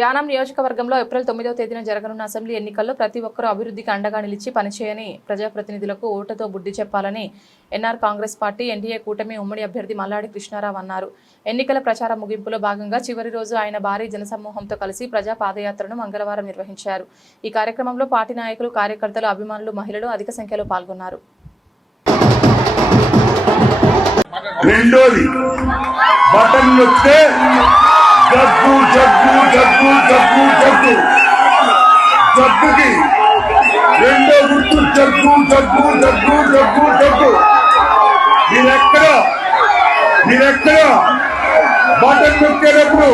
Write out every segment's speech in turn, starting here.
యానాం నియోజకవర్గంలో ఏప్రిల్ 9వ తేదీన జరగనున్న అసెంబ్లీ ఎన్నికల్లో ప్రతి ఒక్కరూ అభివృద్ధికి అండగా నిలిచి పనిచేయని ప్రజాప్రతినిధులకు ఓటుతో బుద్ధి చెప్పాలని ఎన్ఆర్ కాంగ్రెస్ పార్టీ ఎన్డీఏ కూటమి ఉమ్మడి అభ్యర్థి మల్లాడి కృష్ణారావు అన్నారు. ఎన్నికల ప్రచార ముగింపులో భాగంగా చివరి రోజు ఆయన భారీ జనసమూహంతో కలిసి ప్రజా పాదయాత్రను మంగళవారం నిర్వహించారు. ఈ కార్యక్రమంలో పార్టీ నాయకులు, కార్యకర్తలు, అభిమానులు, మహిళలు అధిక సంఖ్యలో పాల్గొన్నారు. రెండోది బటన్ నొక్కితే జగ్గు జగ్గు జగ్గు జగ్గు జగ్గు జగ్గుకి రెండో గుర్తు జగ్గు జగ్గు జగ్గు జగ్గు జగ్గు. మీరెక్కడ బటన్ నొక్కేటప్పుడు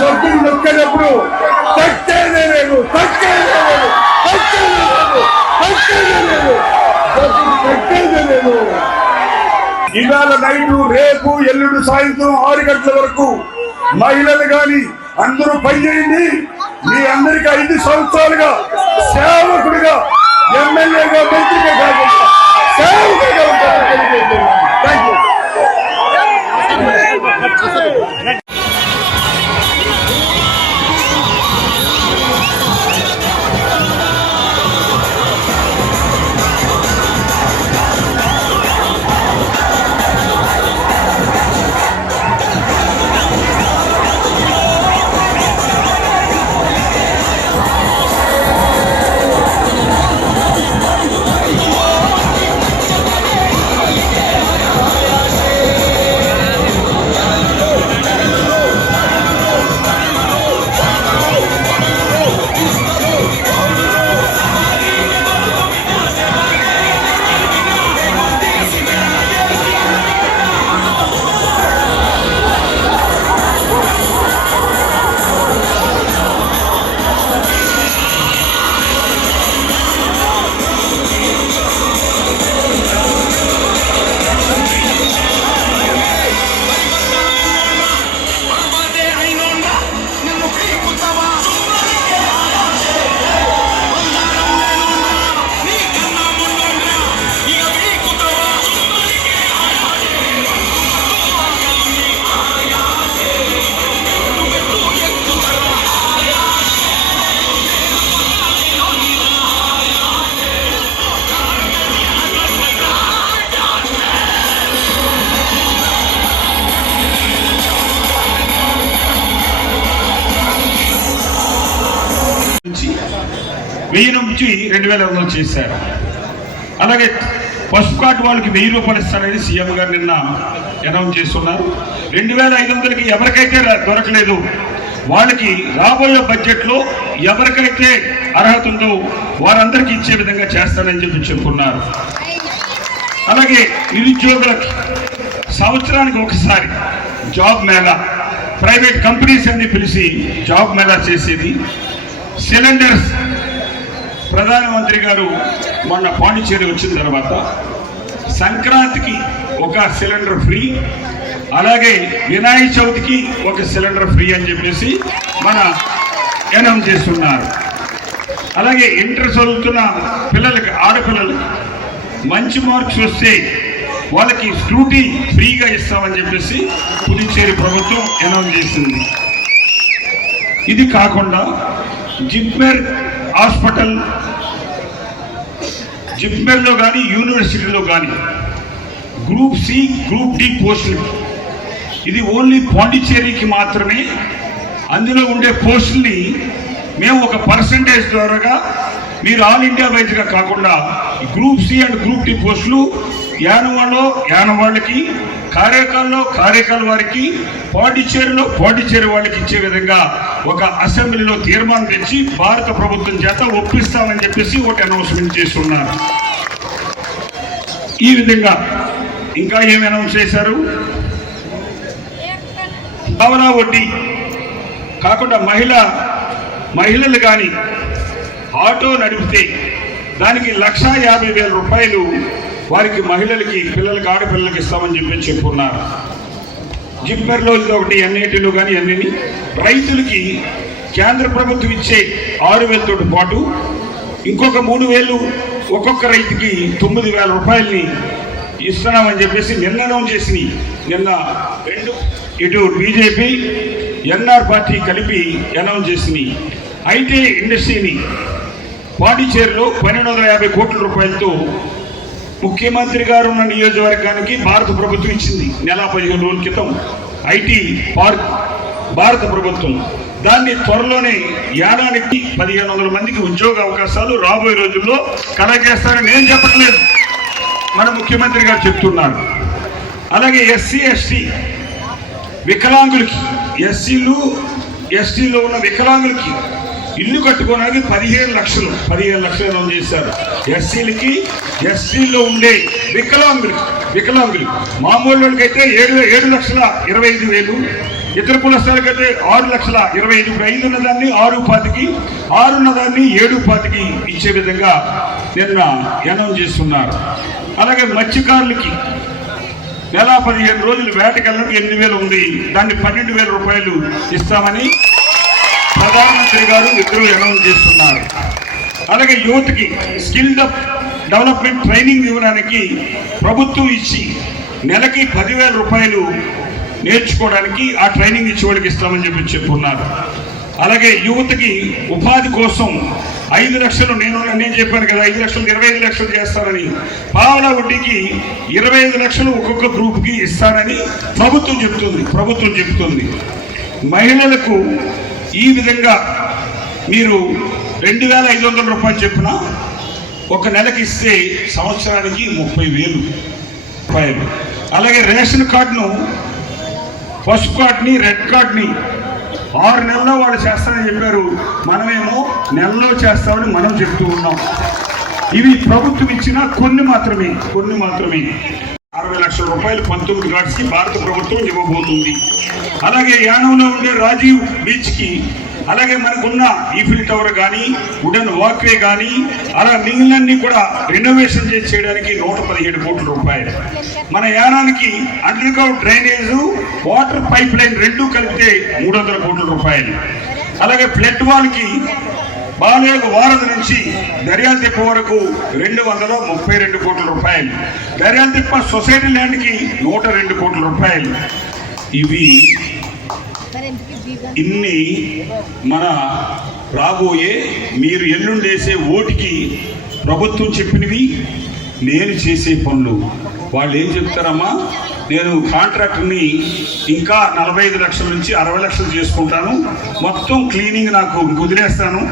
జగ్గుని నొక్కేటప్పుడు తగ్గేదే లేదు తగ్గేదే లేదు తగ్గేదే లేదు తగ్గేదే లేదు జగ్గు తగ్గేదే లేదు. ఇవాళ నైటు, రేపు, ఎల్లుండి సాయంత్రం 6 గంటల వరకు మహిళలు గాని అందరూ పనిచేయండి. మీ అందరికీ 5 సంవత్సరాలుగా సేవకుడిగా, ఎమ్మెల్యేగా, మంత్రిగా కాకుండా సేవకుడిగా ఉంటారు. Thank you. నుంచి 2000 చేశారు. అలాగే పసుపు కార్డు వాళ్ళకి 1000 రూపాయలు ఇస్తారని సీఎం గారు నిన్న అనౌన్స్ చేస్తున్నారు. 2500కి ఎవరికైతే దొరకలేదు వాళ్ళకి రాబోయే బడ్జెట్లో ఎవరికైతే అర్హత ఉందో వారందరికీ ఇచ్చే విధంగా చేస్తానని చెప్పుకున్నారు. అలాగే నిరుద్యోగులకి సంవత్సరానికి ఒకసారి జాబ్ మేళా, ప్రైవేట్ కంపెనీస్ అన్ని పిలిచి జాబ్ మేళా చేసేది. సిలిండర్స్ ప్రధానమంత్రి గారు మొన్న పాండిచేరి వచ్చిన తర్వాత సంక్రాంతికి ఒక సిలిండర్ ఫ్రీ, అలాగే వినాయక చవితికి ఒక సిలిండర్ ఫ్రీ అని చెప్పేసి మన అనౌన్స్ చేస్తున్నారు. అలాగే ఇంటర్ చదువుతున్న పిల్లలకి, ఆడపిల్లలకి మంచి మార్క్స్ వస్తే వాళ్ళకి స్కూటీ ఫ్రీగా ఇస్తామని చెప్పేసి పుదుచ్చేరి ప్రభుత్వం అనౌన్స్ చేసింది. ఇది కాకుండా జిప్మెర్ హాస్పిటల్, జిప్మెర్లో కానీ యూనివర్సిటీలో కానీ గ్రూప్ సి, గ్రూప్ డి పోస్టులు, ఇది ఓన్లీ పాండిచేరికి మాత్రమే. అందులో ఉండే పోస్టుల్ని మేము ఒక పర్సంటేజ్ ద్వారా, మీరు ఆల్ ఇండియా వైజ్గా కాకుండా group C and group D పోస్టులు యానం వాళ్ళకి, కారేకాల్ వారికి, పాండిచేరి వాళ్ళకి ఇచ్చే విధంగా ఒక అసెంబ్లీలో తీర్మానం తెచ్చి భారత ప్రభుత్వం చేత ఒప్పిస్తామని చెప్పేసి ఒక అనౌన్స్మెంట్ చేస్తున్నారు. ఈ విధంగా ఇంకా ఏమి అనౌన్స్ చేశారు? భావన వడ్డీ కాకుండా మహిళలు కానీ ఆటో నడిపితే దానికి 1,50,000 రూపాయలు వారికి, మహిళలకి, పిల్లలకి, ఆడపిల్లలకి ఇస్తామని చెప్పి చెప్పుకున్నారు. జిప్మెర్లో ఒకటి, ఎన్ఐటీలో కానీ అన్ని. రైతులకి కేంద్ర ప్రభుత్వం ఇచ్చే 6,000తో పాటు ఇంకొక 3,000 ఒక్కొక్క రైతుకి 9,000 రూపాయలని ఇస్తున్నామని చెప్పేసి నిన్న అనౌన్స్ చేసి, నిన్న 2 ఇటు బీజేపీ ఎన్ఆర్ పార్టీ కలిపి అనౌన్స్ చేసింది. ఐటీ ఇండస్ట్రీని పాండిచేరిలో 1250 కోట్ల రూపాయలతో ముఖ్యమంత్రి గారు ఉన్న నియోజకవర్గానికి భారత ప్రభుత్వం ఇచ్చింది. నెల 15 రోజుల క్రితం ఐటీ పార్క్ భారత ప్రభుత్వం. దాన్ని త్వరలోనే యానానికి 1500 మందికి ఉద్యోగ అవకాశాలు రాబోయే రోజుల్లో కలగేస్తారని నేను చెప్పట్లేదు, మన ముఖ్యమంత్రి గారు చెప్తున్నారు. అలాగే ఎస్సీ ఎస్టీ వికలాంగులకి, ఎస్సీలు ఎస్టీలో ఉన్న వికలాంగులకి ఇల్లు కట్టుకోవడానికి 15 లక్షలు అనౌన్స్ చేశారు. ఎస్సీలకి, ఎస్టీలో ఉండే వికలాంగులు మామూలు వాళ్ళకైతే 7,25,000, ఇతర కులస్థాలకైతే 6,25,000. 5 ఉన్నదాన్ని 6,25,000, 6 ఉన్నదాన్ని 7,25,000 ఇచ్చే విధంగా నిన్న అనౌన్స్ చేస్తున్నారు. అలాగే మత్స్యకారులకి నెల 15 రోజులు వేటకెళ్ళడానికి 8,000 ఉంది, దాన్ని 12,000 రూపాయలు ఇస్తామని ప్రధానమంత్రి గారు ఇద్దరు అనౌన్స్ చేస్తున్నారు. అలాగే యువతకి స్కిల్ డెవలప్మెంట్ ట్రైనింగ్ ఇవ్వడానికి ప్రభుత్వం ఇచ్చి నెలకి 10,000 రూపాయలు నేర్చుకోవడానికి ఆ ట్రైనింగ్ ఇచ్చి వాళ్ళకి ఇస్తామని చెప్పున్నారు. అలాగే యువతకి ఉపాధి కోసం 5 లక్షలు, నేను చెప్పాను కదా 5 లక్షలు 25 లక్షలు చేస్తారని, పావలా వడ్డీకి 25 లక్షలు ఒక్కొక్క గ్రూప్కి ఇస్తారని ప్రభుత్వం చెప్తుంది. మహిళలకు ఈ విధంగా మీరు 2,500 రూపాయలు చెప్పిన ఒక నెలకి ఇస్తే సంవత్సరానికి 30,000 రూపాయలు. అలాగే రేషన్ కార్డును, పసుపు కార్డుని, రెడ్ కార్డుని 6 నెలల్లో వాళ్ళు చేస్తారని చెప్పారు. మనమేమో నెలలో చేస్తామని మనం చెప్తూ ఉన్నాం. ఇవి ప్రభుత్వం ఇచ్చిన కొన్ని మాత్రమే. 60 లక్షల రూపాయలు 19 గాడ్స్కి భారత ప్రభుత్వం ఇవ్వబోతుంది. అలాగే యానంలో ఉండే రాజీవ్ బీచ్కి, అలాగే మనకున్న ఈఫిల్ టవర్ కానీ, వుడెన్ వాక్వే కానీ, అలా మిగిలినన్నీ కూడా రెనోవేషన్ చేయడానికి 117 కోట్ల రూపాయలు. మన యానానికి underground drainage, water pipeline 2 కలిపితే 300 కోట్ల రూపాయలు. అలాగే ఫ్లడ్ వాల్కి బాలేగు వారధి నుంచి దర్యాల తిప్ప వరకు 232 కోట్ల రూపాయలు. దర్యాల తిప్ప సొసైటీ ల్యాండ్కి 102 కోట్ల రూపాయలు. ఇన్ని మన రాబోయే మీరు ఎల్లుండేసే ఓటుకి ప్రభుత్వం చెప్పినవి, నేను చేసే పనులు. వాళ్ళు ఏం చెప్తారమ్మా, నేను కాంట్రాక్టర్ని ఇంకా 45 లక్షల నుంచి 60 లక్షలు చేసుకుంటాను, మొత్తం క్లీనింగ్ నాకు వదిలేస్తాను,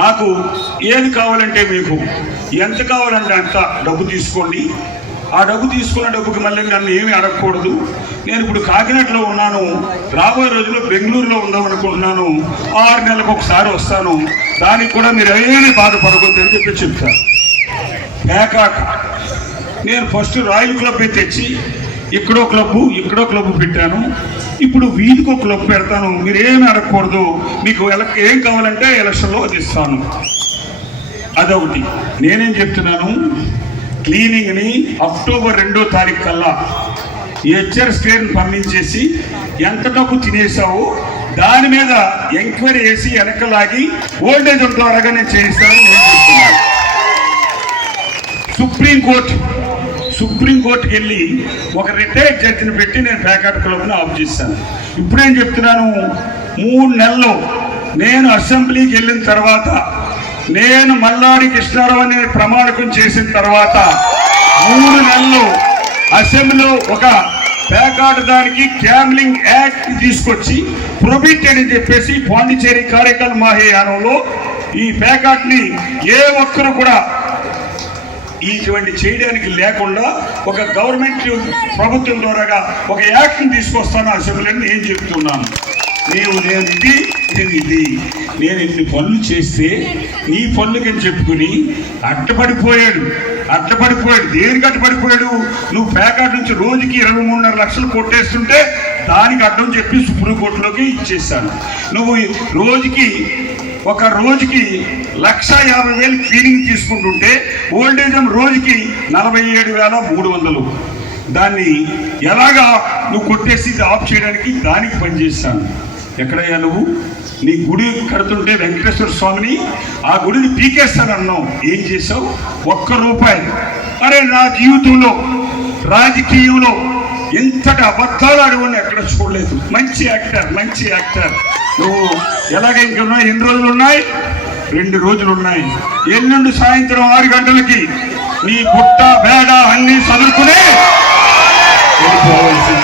నాకు ఏది కావాలంటే మీకు ఎంత కావాలంటే అంత డబ్బు తీసుకోండి, ఆ డబ్బు తీసుకున్న డబ్బుకి మళ్ళీ నన్ను ఏమీ అడగకూడదు, నేను ఇప్పుడు కాకినాడలో ఉన్నాను, రాబోయే రోజుల్లో బెంగళూరులో ఉందాం అనుకుంటున్నాను, 6 నెలలకు ఒకసారి వస్తాను, దానికి కూడా మీరు ఏమీ బాధపడకూడదు అని చెప్తాను. ప్యాకాట్ నేను ఫస్ట్ రాయల్ క్లబ్ తెచ్చి ఇక్కడో క్లబ్ పెట్టాను, ఇప్పుడు వీధికో క్లబ్ పెడతాను, మీరు ఏమి అడగకూడదు, మీకు ఏం కావాలంటే ఎలక్షన్లో అది ఇస్తాను. అదొకటి. నేనేం చెప్తున్నాను, క్లీనింగ్ని అక్టోబర్ 2వ తారీఖు కల్లా హెచ్ఆర్ స్క్వేర్ని పంపించేసి ఎంత డబ్బు తినేసావో దాని మీద ఎంక్వైరీ చేసి వెనకలాగి ఓల్డేజ్ ద్వారాగా నేను చేయిస్తానని నేను చెప్తున్నాను. సుప్రీంకోర్టుకి వెళ్ళి ఒక రిటైర్డ్ జడ్జిని పెట్టి నేను ప్యాకాట్ క్లబ్ని ఆఫ్ చేశాను. ఇప్పుడేం చెప్తున్నాను, 3 నెలలు నేను అసెంబ్లీకి వెళ్ళిన తర్వాత, నేను మల్లాడి కృష్ణారావు అనే ప్రమాణకం చేసిన తర్వాత 3 నెలలు అసెంబ్లీలో ఒక ప్యాకాట్ దానికి గ్యాంబ్లింగ్ యాక్ట్ తీసుకొచ్చి ప్రొహిబిటెడ్ అని చెప్పేసి పాండిచేరి కారైకాల్ మాహేయానంలో ఈ ప్యాకాట్ని ఏ ఒక్కరు కూడా ఇటువంటి చేయడానికి లేకుండా ఒక గవర్నమెంట్ ప్రభుత్వం ద్వారాగా ఒక యాక్షన్ తీసుకొస్తాను అసెంబ్లీని నేను చెప్తున్నాను. నేను ఇన్ని పనులు చేస్తే నీ పనులకని చెప్పుకుని అడ్డపడిపోయాడు. దేనికి అడ్డపడిపోయాడు? నువ్వు ప్యాకాట్ నుంచి రోజుకి 23.5 లక్షలు కొట్టేస్తుంటే దానికి అడ్డం చెప్పి సుప్రీంకోర్టులోకి ఇచ్చేసాను. నువ్వు ఒక రోజుకి 1,50,000 క్లీనింగ్ తీసుకుంటుంటే ఓల్డేజ్ రోజుకి 47,300. దాన్ని ఎలాగా నువ్వు కొట్టేసి ఆఫ్ చేయడానికి దానికి పనిచేస్తాను. ఎక్కడయ్యా నువ్వు? నీ గుడి కడుతుంటే వెంకటేశ్వర స్వామిని ఆ గుడిని పీకేస్తానన్నావు, ఏం చేసావు? 1 రూపాయి. అరే నా జీవితంలో రాజకీయంలో ఇంతటి అబద్ధాలు అడుగుని ఎక్కడ చూడలేదు. మంచి యాక్టర్ నువ్వు ఎలాగే ఇంకున్నాయి, ఎన్ని రోజులు ఉన్నాయి? 2 రోజులు ఉన్నాయి. ఎల్లుండి సాయంత్రం 6 గంటలకి నీ గుట్ట బేడ అన్ని చదువుకునే వెళ్ళిపోవాల్సింది.